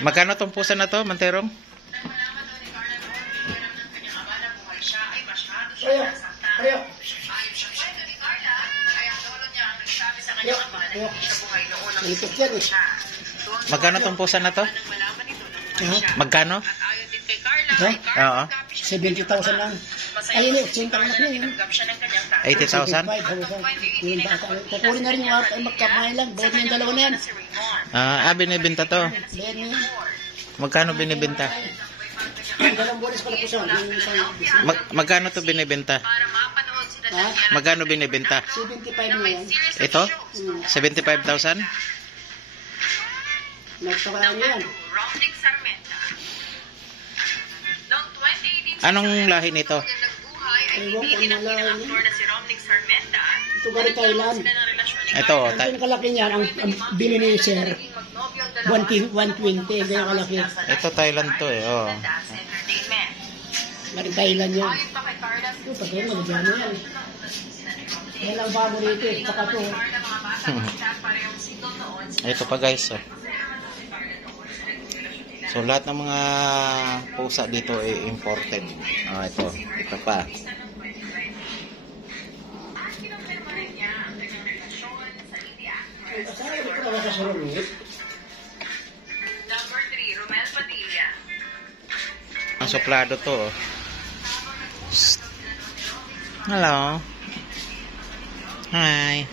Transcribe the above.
Magkano tong pusa na to, Manterong? Magkano tong pusa na to? Magkano? Oo. 70,000 lang. Ayun eh, 80 anak niya yun. 80,000? Kukunin na rin yung magkamahin lang. Bayad na yung dalawa na yan. Binibenta to. Bayad na yan. Magkano binibenta? Dalawang buwan pala po siya. Magkano to binibenta? Ha? Magkano binibenta? 75 na yan. Ito? 75,000? Nagtakaan yan. Anong lahi nito? Ewan ko ang malayo. Ito galing Thailand. Ito, Ang pinakalaki niyan, ang bili ni Sir, 120, ganyan kalaki. ito Thailand to eh. Oh. Galing Thailand yan. Ito, pati mo, nagyan mo yan. Yan lang bago rito eh, saka to. Ito pa guys. Oh. So lahat ng mga pusa dito ay imported. Ito pa. Number 3, Romel Padilla. Ang suplado to. Oh. Hello. Hi.